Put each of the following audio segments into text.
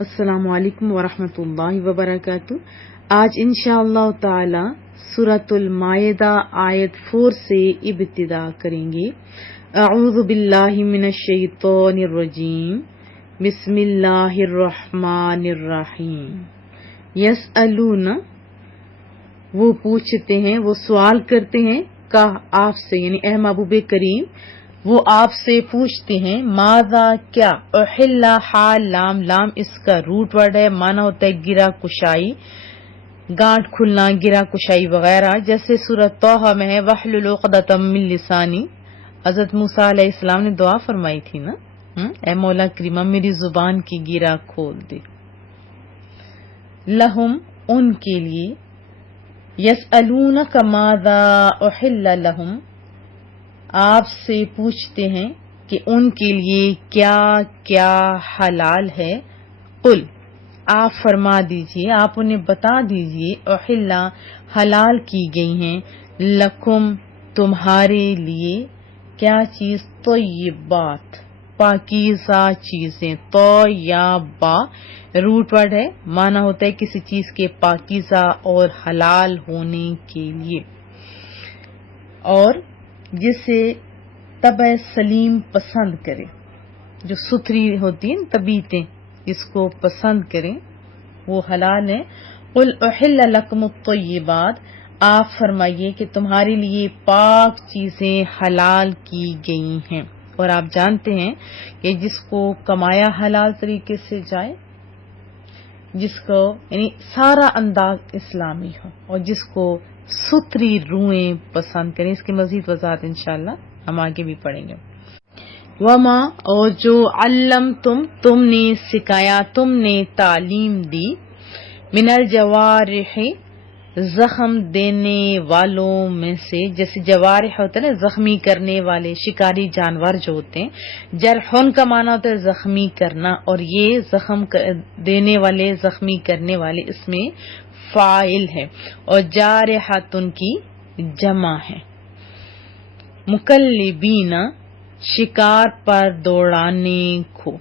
السلام علیکم ورحمۃ اللہ وبرکاتہ۔ آج انشاءاللہ تعالی سورۃ المائدہ آیت 4 سے ابتدا کریں گے۔ اعوذ باللہ من الشیطان الرجیم، بسم اللہ الرحمن الرحیم۔ یسألون، وہ پوچھتے ہیں، وہ سوال کرتے ہیں، کہ آپ سے یعنی اے محبوب کریم وہ آپ سے پوچھتے ہیں، ماذا کیا، احل حال لام، لام اس کا روٹ ورڈ ہے، معنی ہوتا ہے گرا کشائی، گانٹھ کھلنا، گرا کشائی وغیرہ، جیسے سورۃ طٰہٰ میں ہے وَاحْلُلْ عُقْدَةً مِّن لِّسَانِی۔ حضرت موسیٰ علیہ السلام نے دعا فرمائی تھی نا، اے مولا کریمہ میری زبان کی گرا کھول دے۔ لہم، ان کے لیے، یسألونک ماذا احل لہم، آپ سے پوچھتے ہیں کہ ان کے لیے کیا کیا حلال ہے۔ قل، آپ فرما دیجئے، آپ انہیں بتا دیجئے، احل، حلال کی گئی ہیں، لکم، تمہارے لیے، کیا چیز، طیبات، پاکیزہ چیزیں، طیبہ روٹ ورڈ ہے، معنی ہوتا ہے کسی چیز کے پاکیزہ اور حلال ہونے کے لیے، اور جسے طبع سلیم پسند کرے، جو ستھری ہوتی ہیں طبیعتیں، جس کو پسند کریں وہ حلال ہے۔ قل احل لکم الطیبات، آپ فرمائیے کہ تمہارے لیے پاک چیزیں حلال کی گئی ہیں، اور آپ جانتے ہیں کہ جس کو کمایا حلال طریقے سے جائے، جس کو یعنی سارا انداز اسلامی ہو، اور جس کو ستھری روحیں پسند کریں، اس کی مزید وضاحت انشاءاللہ ہم آگے بھی پڑھیں گے۔ وما، اور جو علمتم، تم نے سکھایا، تم نے تعلیم دی، من الجوارح، زخم دینے والوں میں سے، جیسے جوارح ہوتا ہے نا زخمی کرنے والے، شکاری جانور جو ہوتے ہیں، جرحن کا معنی ہوتا ہے زخمی کرنا، اور یہ زخم دینے والے، زخمی کرنے والے، اس میں فاعل ہے، اور جارحتن کی جمع ہے۔ مکلبین، شکار پر دوڑانے کو،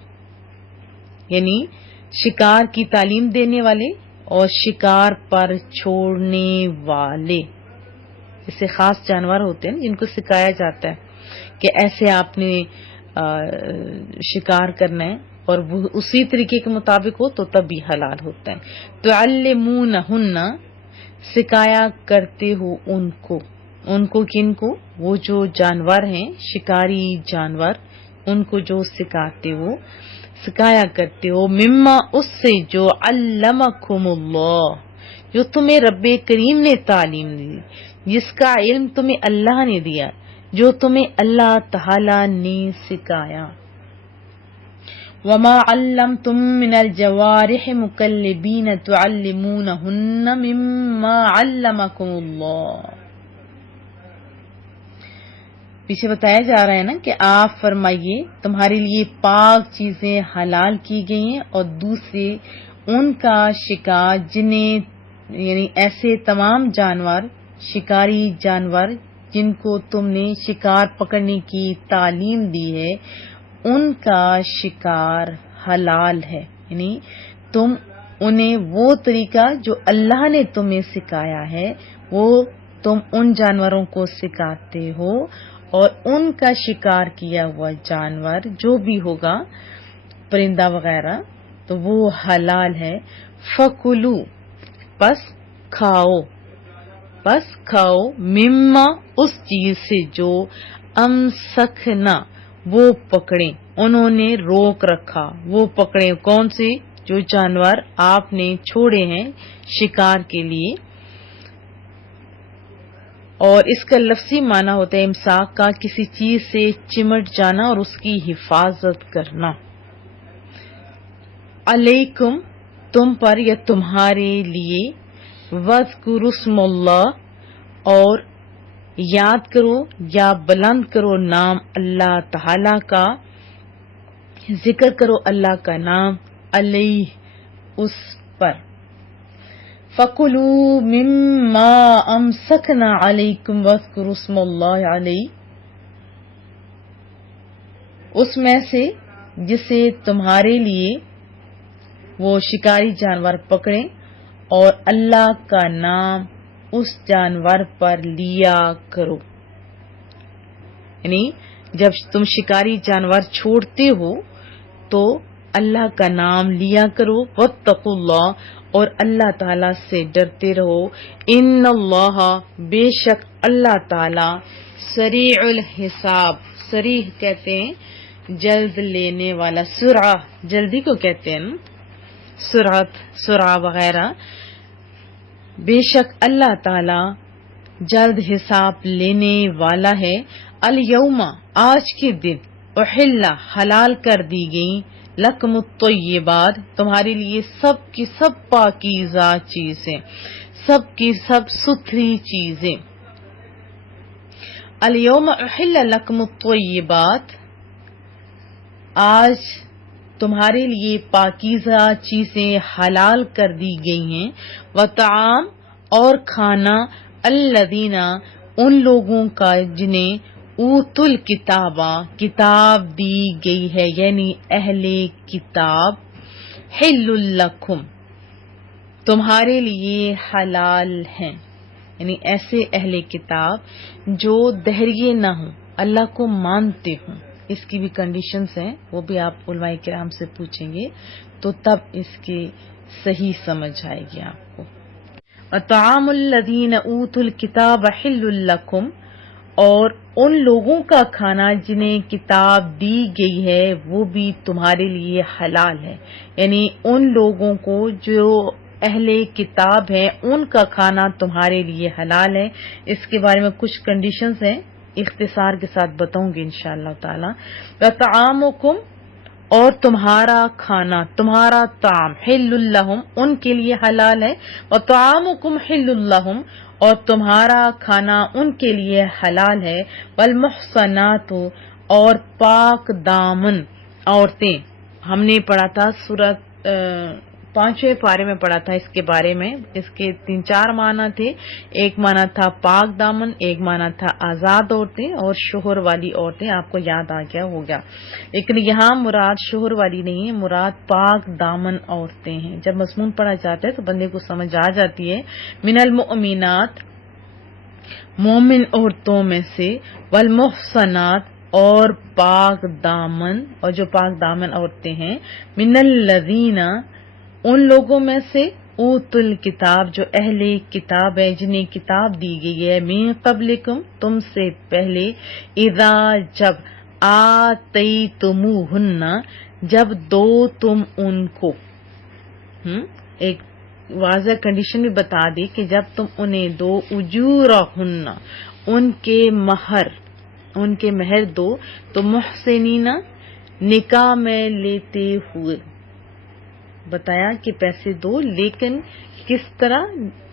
یعنی شکار کی تعلیم دینے والے اور شکار پر چھوڑنے والے، جیسے خاص جانور ہوتے ہیں جن کو سکھایا جاتا ہے کہ ایسے آپ نے شکار کرنا ہے، اور وہ اسی طریقے کے مطابق ہو تو تب بھی حلال ہوتا ہے۔ تعلمونہن، سکھایا کرتے ہو ان کو کن کو، وہ جو جانور ہیں شکاری جانور، ان کو جو سکھاتے ہو، سکھایا کرتے ہو، مما، اس سے جو علمکم اللہ، جو تمہیں رب کریم نے تعلیم دی، جس کا علم تمہیں اللہ نے دیا، جو تمہیں اللہ تعالی نے سکھایا۔ وما علمتم من الجوارح مکلبین تعلمونہن مما علمکم اللہ، پیچھے بتایا جا رہا ہے نا کہ آپ فرمائیے تمہارے لیے پاک چیزیں حلال کی گئی ہیں، اور دوسرے ان کا شکار، جنہیں یعنی ایسے تمام جانور، شکاری جانور جن کو تم نے شکار پکڑنے کی تعلیم دی ہے، ان کا شکار حلال ہے، یعنی تم انہیں وہ طریقہ جو اللہ نے تمہیں سکھایا ہے وہ تم ان جانوروں کو سکھاتے ہو، اور ان کا شکار کیا ہوا جانور جو بھی ہوگا، پرندہ وغیرہ، تو وہ حلال ہے۔ فکلو، پس کھاؤ، مما، اس چیز سے جو امسکنا، وہ پکڑیں، انہوں نے روک رکھا، وہ پکڑیں، کون سے، جو جانور آپ نے چھوڑے ہیں شکار کے لیے، اور اس کا لفظی معنی ہوتا ہے امساک کا، کسی چیز سے چمٹ جانا اور اس کی حفاظت کرنا۔ علیکم، تم پر یا تمہارے لیے، وَاذْكُرُوا اسْمَ اللَّهِ، اور یاد کرو یا بلند کرو نام اللہ تعالی کا، ذکر کرو اللہ کا نام، علیہ، اس پر۔ فَكُلُوا مِمَّا أَمْسَكْنَا عَلَيْكُمْ وَاذْكُرُوا اسْمَ اللَّهِ عَلَيْهِ، اس میں سے جسے تمہارے لیے وہ شکاری جانور پکڑیں اور اللہ کا نام اس جانور پر لیا کرو. یعنی جب تم شکاری جانور چھوڑتے ہو تو اللہ کا نام لیا کرو. واتقوا اللہ، اور اللہ تعالی سے ڈرتے رہو. ان اللہ، بے شک اللہ تعالی، سریع الحساب، سریع کہتے ہیں جلد لینے والا، سرعہ جلدی کو کہتے ہیں، سرعت، سرعہ وغیرہ. بے شک اللہ تعالی جلد حساب لینے والا ہے. الیوم، آج کے دن، احل، حلال کر دی گئی، لکم الطیبات، تمہارے لیے سب کی سب پاکیزہ چیزیں، سب کی سب ستھری چیزیں. الیوم احل لکم الطیبات، آج تمہارے لیے پاکیزہ چیزیں حلال کر دی گئی ہیں. وطعام، اور کھانا، الذین، ان لوگوں کا جنہیں اوتوا الکتاب، کتاب دی گئی ہے، یعنی اہل کتاب. حل لکم، تمہارے لیے حلال ہیں، یعنی ایسے اہل کتاب جو دہریے نہ ہوں، اللہ کو مانتے ہوں. اس کی بھی کنڈیشنز ہیں، وہ بھی آپ علماء کرام سے پوچھیں گے تو تب اس کی صحیح سمجھ آئے گی آپ کو. وطعام الذین اوتوا الکتاب حل لکم، اور ان لوگوں کا کھانا جنہیں کتاب دی گئی ہے وہ بھی تمہارے لیے حلال ہے، یعنی ان لوگوں کو جو اہل کتاب ہیں ان کا کھانا تمہارے لیے حلال ہے. اس کے بارے میں کچھ کنڈیشنز ہیں، اختصار کے ساتھ بتاؤں گی انشاءاللہ تعالی. وطعامکم، اور تمہارا کھانا، تمہارا طعام، حل لہم، ان کے لیے حلال ہے. وطعامکم حل لہم، اور تمہارا کھانا ان کے لیے حلال ہے. والمحصنات، اور پاک دامن عورتیں. ہم نے پڑھا تھا سورۃ 5ویں پارے میں پڑھا تھا اس کے بارے میں. اس کے 3-4 معنی تھے. ایک معنی تھا پاک دامن، ایک معنی تھا آزاد عورتیں اور شوہر والی عورتیں. آپ کو یاد آ گیا ہوگا، لیکن یہاں مراد شوہر والی نہیں ہے، مراد پاک دامن عورتیں ہیں. جب مضمون پڑھا جاتا ہے تو بندے کو سمجھ آ جاتی ہے. من المؤمنات، مومن عورتوں میں سے، والمحصنات، اور پاک دامن، اور جو پاک دامن عورتیں ہیں، من الذین، ان لوگوں میں سے، اوتوا الکتاب، جو اہل کتاب ہے جنہیں کتاب دی گئی ہے، من قبلکم، تم سے پہلے، اذا، جب، آتیتموہن، جب دو تم ان کو. ایک واضح کنڈیشن بھی بتا دی کہ جب تم انہیں دو، اجورہن، ان کے مہر دو، تو محسنین، نکاح میں لیتے ہوئے. بتایا کہ پیسے دو، لیکن کس طرح؟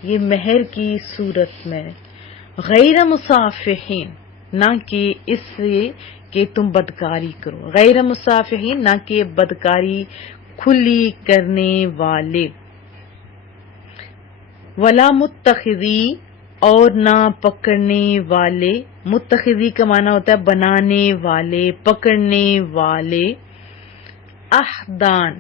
یہ مہر کی صورت میں، غیر مصافحین، نہ کہ اس سے کہ تم بدکاری کرو، غیر مصافحین، نہ کہ بدکاری کھلی کرنے والے. ولا متخذی، اور نہ پکڑنے والے. متخذی کا معنی ہوتا ہے بنانے والے، پکڑنے والے. احدان،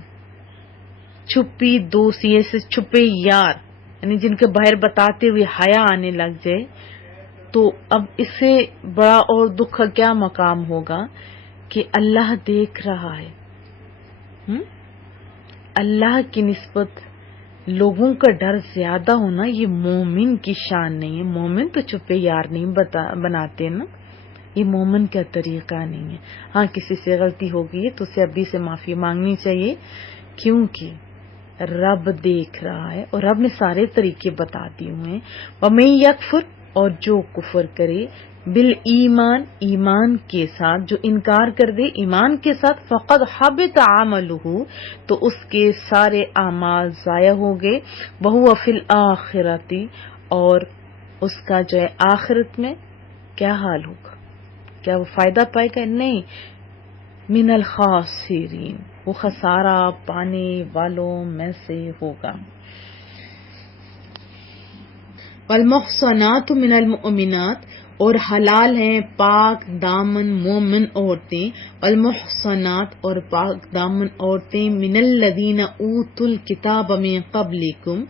چھپی دوستی، سے چھپے یار، یعنی جن کے باہر بتاتے ہوئے حیا آنے لگ جائے. تو اب اس سے بڑا اور دکھ کا کیا مقام ہوگا کہ اللہ دیکھ رہا ہے. اللہ کی نسبت لوگوں کا ڈر زیادہ ہونا یہ مومن کی شان نہیں ہے. مومن تو چھپے یار نہیں بناتے نا، یہ مومن کا طریقہ نہیں ہے. ہاں کسی سے غلطی ہو گئی ہے تو اسے ابھی سے معافی مانگنی چاہیے، کیونکہ رب دیکھ رہا ہے اور رب نے سارے طریقے بتا دیے ہوئے ہیں. وَمَن یکفر، اور جو کفر کرے، بالایمان، ایمان کے ساتھ، جو انکار کر دے ایمان کے ساتھ، فقد حبط عملہ، تو اس کے سارے اعمال ضائع ہو گئے. وَهُوَ فِي الْآخِرَةِ، اور اس کا جو ہے آخرت میں کیا حال ہوگا؟ کیا وہ فائدہ پائے گا؟ نہیں. من الخاسرین، وہ خسارہ پانے والوں میں سے ہوگا. والمحصنات من المؤمنات، اور حلال ہیں پاک دامن مومن عورتیں، والمحصنات اور پاک دامن عورتیں من الذین اوتوا الکتاب من قبلکم،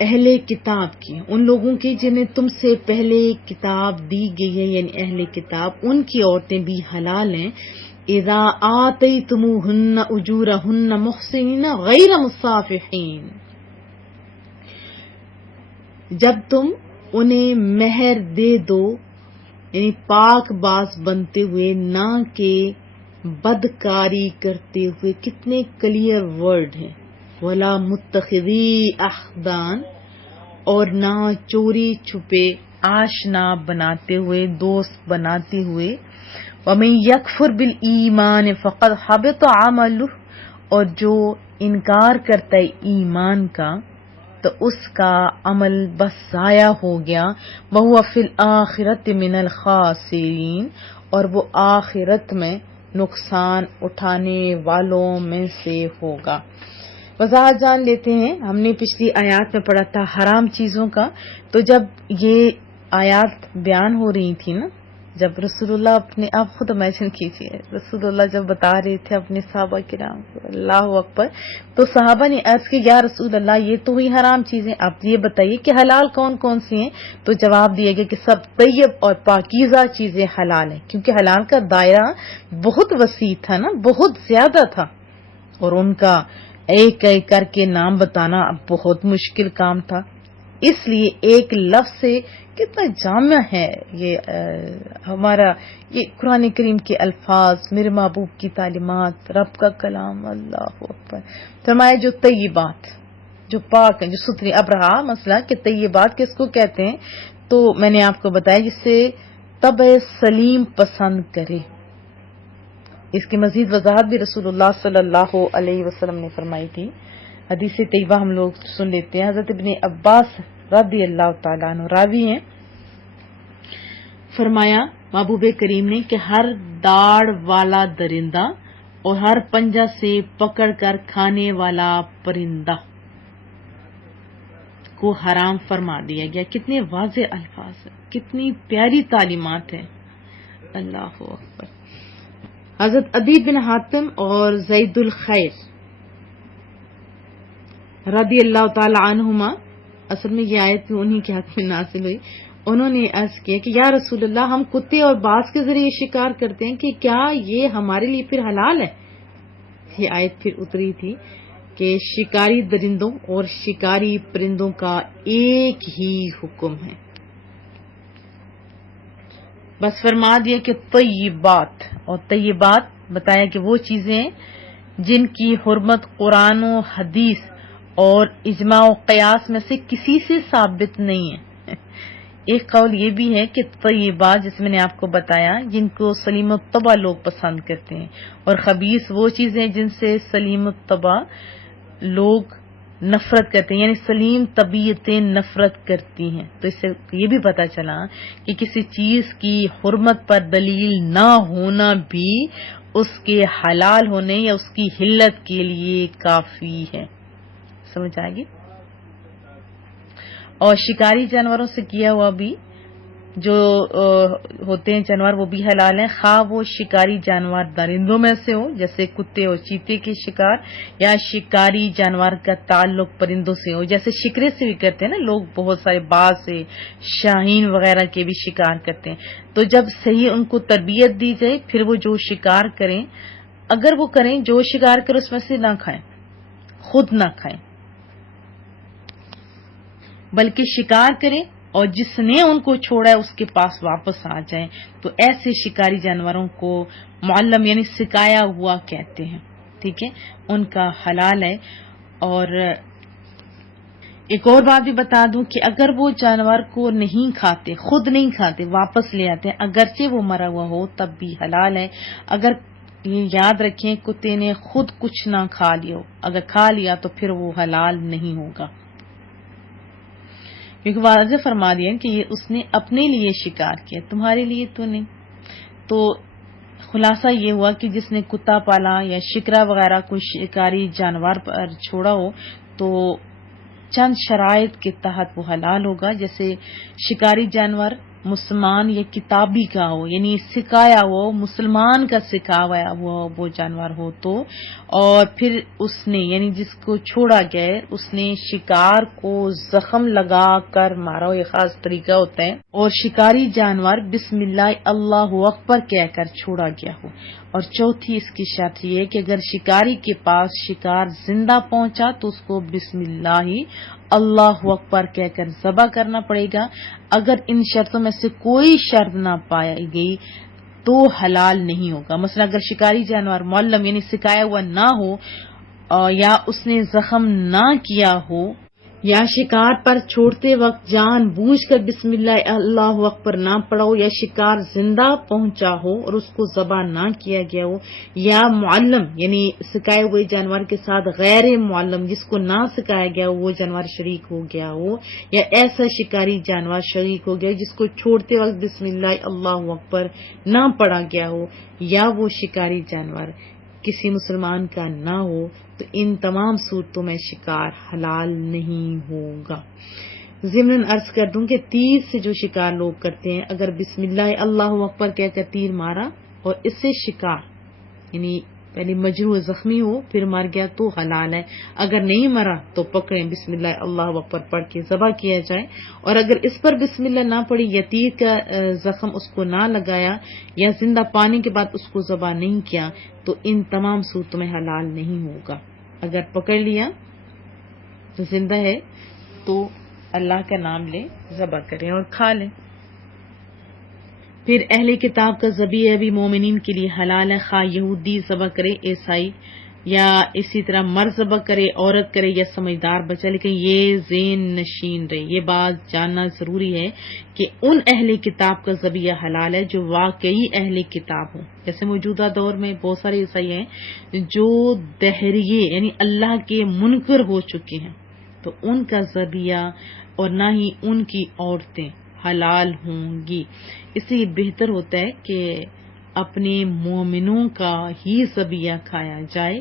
اہل کتاب کی، ان لوگوں کی جنہیں تم سے پہلے کتاب دی گئی ہے، یعنی اہل کتاب، ان کی عورتیں بھی حلال ہیں. اذا آتیتموہن اجورہن محسنین غیر مصافحین، جب تم انہیں مہر دے دو، یعنی پاک باز بنتے ہوئے، نہ کہ بدکاری کرتے ہوئے. کتنے کلیئر ورڈ ہیں. ولا متخذی اخدان، اور نہ چوری چھپے آشنا بناتے ہوئے، دوست بناتے ہوئے. ومن یکفر بالایمان فقد حبط عملہ، اور جو انکار کرتا ہے ایمان کا تو اس کا عمل بس ضائع ہو گیا. وہو فی الآخرۃ من الخاسرین، اور وہ آخرت میں نقصان اٹھانے والوں میں سے ہوگا. وضاحت جان لیتے ہیں. ہم نے پچھلی آیات میں پڑھا تھا حرام چیزوں کا. تو جب یہ آیات بیان ہو رہی تھی نا، جب رسول اللہ اپنے، آپ خود امیجن کیجیے، رسول اللہ جب بتا رہے تھے اپنے صحابہ کرام کو، اللہ اکبر، تو صحابہ نے عرض کی یا رسول اللہ یہ تو ہوئی حرام چیزیں، آپ یہ بتائیے کہ حلال کون کون سی ہیں. تو جواب دیا گیا کہ سب طیب اور پاکیزہ چیزیں حلال ہیں، کیونکہ حلال کا دائرہ بہت وسیع تھا نا، بہت زیادہ تھا، اور ان کا ایک ایک کر کے نام بتانا اب بہت مشکل کام تھا. اس لیے ایک لفظ سے کتنا جامع ہے یہ ہمارا، یہ قرآن کریم کے الفاظ، میرے محبوب کی تعلیمات، رب کا کلام. اللہ اکبر. فرمایا جو طیبات، جو پاک ہیں، جو ستھری. اب رہا مسئلہ کہ طیبات کس کو کہتے ہیں، تو میں نے آپ کو بتایا جس سے طبع سلیم پسند کرے. اس کی مزید وضاحت بھی رسول اللہ صلی اللہ علیہ وسلم نے فرمائی تھی. حدیث طیبہ ہم لوگ سن لیتے ہیں. حضرت ابن عباس رضی اللہ تعالیٰ عنہ راوی ہیں، فرمایا محبوب کریم نے کہ ہر داڑھ والا درندہ اور ہر پنجہ سے پکڑ کر کھانے والا پرندہ کو حرام فرما دیا گیا. کتنے واضح الفاظ ہیں، کتنی پیاری تعلیمات ہیں. اللہ اکبر. حضرت عدی بن حاتم اور زید الخیر رضی اللہ تعالی عنہما، اصل میں یہ آیت انہی کے حق میں نازل ہوئی. انہوں نے عرض کیا کہ یا رسول اللہ ہم کتے اور باز کے ذریعے شکار کرتے ہیں کہ کیا یہ ہمارے لیے پھر حلال ہے. یہ آیت پھر اتری تھی کہ شکاری درندوں اور شکاری پرندوں کا ایک ہی حکم ہے. بس فرما دیا کہ طیبات، اور طیبات بتایا کہ وہ چیزیں جن کی حرمت قرآن و حدیث اور اجماع و قیاس میں سے کسی سے ثابت نہیں ہے. ایک قول یہ بھی ہے کہ طیبات جس میں نے آپ کو بتایا جن کو سلیم الطبع لوگ پسند کرتے ہیں، اور خبیث وہ چیزیں جن سے سلیم الطبع لوگ نفرت کرتے ہیں، یعنی سلیم طبیعتیں نفرت کرتی ہیں. تو اس سے یہ بھی پتہ چلا کہ کسی چیز کی حرمت پر دلیل نہ ہونا بھی اس کے حلال ہونے یا اس کی حلت کے لیے کافی ہے. سمجھ آئے گی. اور شکاری جانوروں سے کیا ہوا بھی جو ہوتے ہیں جانور وہ بھی حلال ہیں، خواہ وہ شکاری جانور درندوں میں سے ہو جیسے کتے اور چیتے کے شکار، یا شکاری جانور کا تعلق پرندوں سے ہو جیسے شکرے سے بھی کرتے ہیں نا لوگ، بہت سارے باز سے شاہین وغیرہ کے بھی شکار کرتے ہیں. تو جب صحیح ان کو تربیت دی جائے پھر وہ جو شکار کریں، اگر وہ کریں جو شکار کریں اس میں سے نہ کھائیں، خود نہ کھائیں، بلکہ شکار کریں اور جس نے ان کو چھوڑا ہے اس کے پاس واپس آ جائیں. تو ایسے شکاری جانوروں کو معلم یعنی سکھایا ہوا کہتے ہیں. ٹھیک ہے، ان کا حلال ہے. اور ایک اور بات بھی بتا دوں کہ اگر وہ جانور کو نہیں کھاتے، خود نہیں کھاتے، واپس لے آتے ہیں اگرچہ وہ مرا ہوا ہو تب بھی حلال ہے. اگر یہ یاد رکھیں کتے نے خود کچھ نہ کھا لیا ہو، اگر کھا لیا تو پھر وہ حلال نہیں ہوگا، کیونکہ واضح فرما دیا کہ یہ اس نے اپنے لیے شکار کیا، تمہارے لیے تو نہیں. تو خلاصہ یہ ہوا کہ جس نے کتا پالا یا شکرا وغیرہ کوئی شکاری جانور پر چھوڑا ہو تو چند شرائط کے تحت وہ حلال ہوگا. جیسے شکاری جانور مسلمان یا کتابی کا ہو، یعنی سکھایا ہو، مسلمان کا سکھایا ہوا وہ جانور ہو تو، اور پھر اس نے یعنی جس کو چھوڑا گیا اس نے شکار کو زخم لگا کر مارا ہو، یہ خاص طریقہ ہوتا ہے. اور شکاری جانور بسم اللہ اللہ اکبر کہہ کر چھوڑا گیا ہو. اور چوتھی اس کی شرط یہ ہے کہ اگر شکاری کے پاس شکار زندہ پہنچا تو اس کو بسم اللہ اللہ اکبر کہہ کر ذبح کرنا پڑے گا. اگر ان شرطوں میں سے کوئی شرط نہ پائی گئی تو حلال نہیں ہوگا. مثلا اگر شکاری جانور معلم یعنی سکھایا ہوا نہ ہو، یا اس نے زخم نہ کیا ہو، یا شکار پر چھوڑتے وقت جان بوجھ کر بسم اللہ اللہ اکبر نہ پڑا ہو، یا شکار زندہ پہنچا ہو اور اس کو ذبح نہ کیا گیا ہو، یا معلم یعنی سکھائے ہوئے جانور کے ساتھ غیر معلم جس کو نہ سکھایا گیا ہو وہ جانور شریک ہو گیا ہو، یا ایسا شکاری جانور شریک ہو گیا جس کو چھوڑتے وقت بسم اللہ اللہ اکبر نہ پڑا گیا ہو، یا وہ شکاری جانور کسی مسلمان کا نہ ہو، تو ان تمام صورتوں میں شکار حلال نہیں ہوگا. ضمن عرض کر دوں کہ تیر سے جو شکار لوگ کرتے ہیں، اگر بسم اللہ اللہ اکبر کہہ کر تیر مارا اور اس سے شکار یعنی پہلے مجروح زخمی ہو پھر مر گیا تو حلال ہے. اگر نہیں مرا تو پکڑیں بسم اللہ اللہ اکبر پڑھ کے ذبح کیا جائے. اور اگر اس پر بسم اللہ نہ پڑی یا تیر کا زخم اس کو نہ لگایا یا زندہ پانے کے بعد اس کو ذبح نہیں کیا تو ان تمام صورتوں میں حلال نہیں ہوگا. اگر پکڑ لیا تو زندہ ہے تو اللہ کا نام لے ذبح کریں اور کھا لیں. پھر اہل کتاب کا ذبیحہ بھی مومنین کے لیے حلال ہے، خواہ یہودی ذبح کرے، عیسائی، یا اسی طرح مرد ذبح کرے، عورت کرے یا سمجھدار بچہ. لیکن یہ ذہن نشین رہے، یہ بات جاننا ضروری ہے کہ ان اہل کتاب کا ذبیحہ حلال ہے جو واقعی اہل کتاب ہوں. جیسے موجودہ دور میں بہت سارے عیسائی ہیں جو دہریے یعنی اللہ کے منکر ہو چکے ہیں، تو ان کا ذبیحہ اور نہ ہی ان کی عورتیں حلال ہوں گی. اس لیے بہتر ہوتا ہے کہ اپنے مومنوں کا ہی ذبیحہ کھایا جائے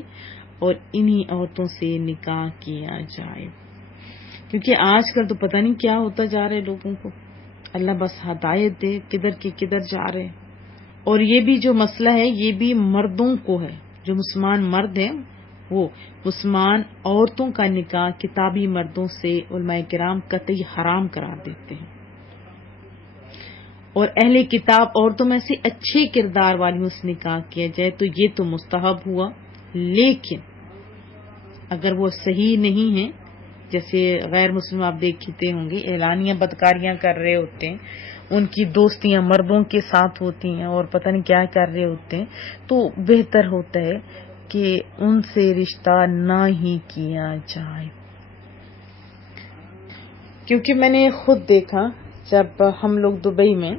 اور انہی عورتوں سے نکاح کیا جائے. کیونکہ آج کل تو پتہ نہیں کیا ہوتا جا رہا ہے لوگوں کو، اللہ بس ہدایت دے، کدھر کے کدھر جا رہے ہیں. اور یہ بھی جو مسئلہ ہے یہ بھی مردوں کو ہے، جو مسلمان مرد ہیں وہ مسلمان عورتوں کا نکاح کتابی مردوں سے علماء کرام قطعی حرام قرار دیتے ہیں. اور اہل کتاب عورتوں میں سے اچھے کردار والیوں سے نکاح کیا جائے تو یہ تو مستحب ہوا. لیکن اگر وہ صحیح نہیں ہیں، جیسے غیر مسلم آپ دیکھتے ہوں گے اعلانیہ بدکاریاں کر رہے ہوتے ہیں، ان کی دوستیاں مردوں کے ساتھ ہوتی ہیں اور پتہ نہیں کیا کر رہے ہوتے ہیں، تو بہتر ہوتا ہے کہ ان سے رشتہ نہ ہی کیا جائے. کیونکہ میں نے خود دیکھا جب ہم لوگ دبئی میں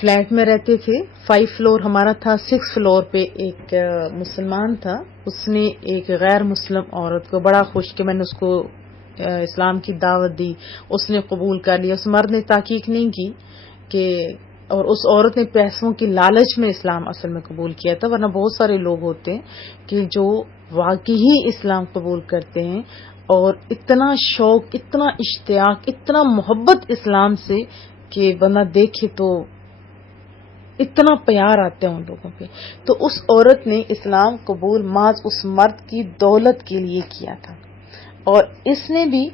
فلیٹ میں رہتے تھے، 5 فلور ہمارا تھا، 6 فلور پہ ایک مسلمان تھا، اس نے ایک غیر مسلم عورت کو بڑا خوش کہ میں نے اس کو اسلام کی دعوت دی، اس نے قبول کر لیا. اس مرد نے تحقیق نہیں کی کہ، اور اس عورت نے پیسوں کی لالچ میں اسلام اصل میں قبول کیا تھا، ورنہ بہت سارے لوگ ہوتے ہیں کہ جو واقعی اسلام قبول کرتے ہیں اور اتنا شوق، اتنا اشتیاق، اتنا محبت اسلام سے کہ بندہ دیکھے تو اتنا پیار آتا ہے ان لوگوں پہ. تو اس عورت نے اسلام قبول محض اس مرد کی دولت کے لیے کیا تھا، اور اس نے بھی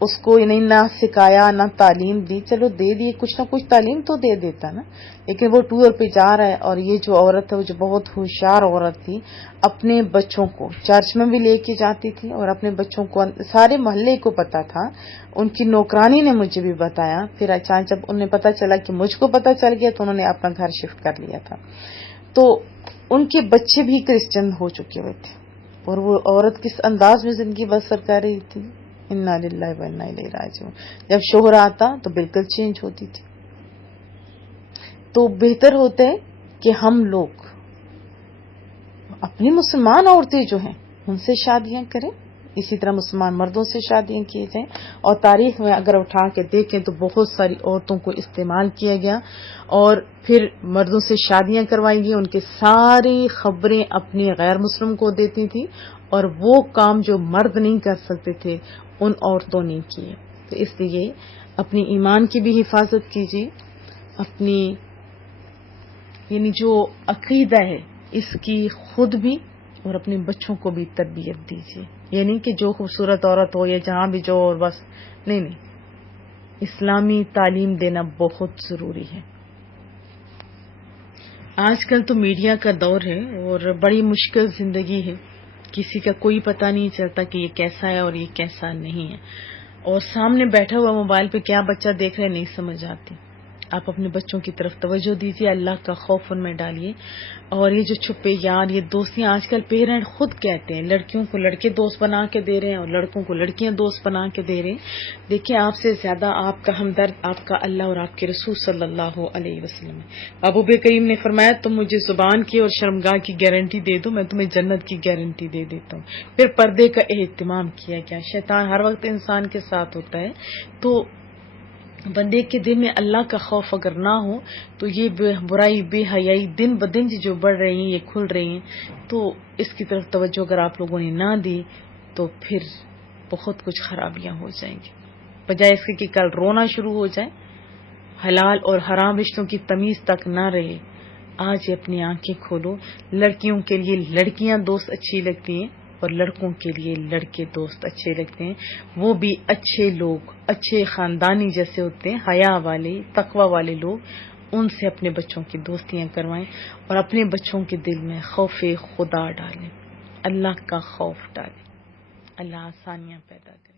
اس کو نہیں نہ سکھایا نہ تعلیم دی. چلو دے دیے، کچھ نہ کچھ تعلیم تو دے دیتا نا، لیکن وہ ٹور پہ جا رہا ہے. اور یہ جو عورت ہے وہ جو بہت ہوشیار عورت تھی، اپنے بچوں کو چرچ میں بھی لے کے جاتی تھی اور اپنے بچوں کو سارے محلے کو پتا تھا. ان کی نوکرانی نے مجھے بھی بتایا. پھر اچانک جب انہیں پتا چلا کہ مجھ کو پتا چل گیا تو انہوں نے اپنا گھر شفٹ کر لیا تھا. تو ان کے بچے بھی کرسچن ہو چکے ہوئے تھے، اور وہ عورت کس انداز میں زندگی بسر کر رہی تھی. انا للہ و انا الیہ راجعون. جب شوہر آتا تو بالکل چینج ہوتی تھی. تو بہتر ہوتا ہے کہ ہم لوگ اپنی مسلمان عورتیں جو ہیں ان سے شادیاں کریں، اسی طرح مسلمان مردوں سے شادیاں کی جائیں. اور تاریخ میں اگر اٹھا کے دیکھیں تو بہت ساری عورتوں کو استعمال کیا گیا اور پھر مردوں سے شادیاں کروائی گئی. ان کی ساری خبریں اپنی غیر مسلم کو دیتی تھی اور وہ کام جو مرد نہیں کر سکتے تھے ان عورتوں نے کیے. تو اس لیے اپنی ایمان کی بھی حفاظت کیجیے، اپنی یعنی جو عقیدہ ہے اس کی خود بھی اور اپنے بچوں کو بھی تربیت دیجیے. یعنی کہ جو خوبصورت عورت ہو یا جہاں بھی جو اور بس نہیں، اسلامی تعلیم دینا بہت ضروری ہے. آج کل تو میڈیا کا دور ہے اور بڑی مشکل زندگی ہے، کسی کا کوئی پتہ نہیں چلتا کہ یہ کیسا ہے اور یہ کیسا نہیں ہے، اور سامنے بیٹھا ہوا موبائل پہ کیا بچہ دیکھ رہے نہیں سمجھ آتی. آپ اپنے بچوں کی طرف توجہ دیجیے، اللہ کا خوف ان میں ڈالیے. اور یہ جو چھپے یار، یہ دوستیاں آج کل پیرنٹ خود کہتے ہیں لڑکیوں کو لڑکے دوست بنا کے دے رہے ہیں اور لڑکوں کو لڑکیاں دوست بنا کے دے رہے ہیں. دیکھیں آپ سے زیادہ آپ کا ہمدرد آپ کا اللہ اور آپ کے رسول صلی اللہ علیہ وسلم ہے. محبوب کریم نے فرمایا تم مجھے زبان کی اور شرمگاہ کی گارنٹی دے دو، میں تمہیں جنت کی گارنٹی دے دیتا ہوں. پھر پردے کا اہتمام کیا گیا. شیطان ہر وقت انسان کے ساتھ ہوتا ہے، تو بندے کے دل میں اللہ کا خوف اگر نہ ہو تو یہ برائی بے حیائی دن بدن جو بڑھ رہی ہیں، یہ کھل رہی ہیں، تو اس کی طرف توجہ اگر آپ لوگوں نے نہ دی تو پھر بہت کچھ خرابیاں ہو جائیں گی. بجائے اس کے کہ کل رونا شروع ہو جائے، حلال اور حرام رشتوں کی تمیز تک نہ رہے. آج اپنی آنکھیں کھولو. لڑکیوں کے لیے لڑکیاں دوست اچھی لگتی ہیں اور لڑکوں کے لیے لڑکے دوست اچھے لگتے ہیں، وہ بھی اچھے لوگ، اچھے خاندانی جیسے ہوتے ہیں، حیا والے تقوی والے لوگ. ان سے اپنے بچوں کی دوستیاں کروائیں اور اپنے بچوں کے دل میں خوف خدا ڈالیں، اللہ کا خوف ڈالیں. اللہ آسانیاں پیدا کرے.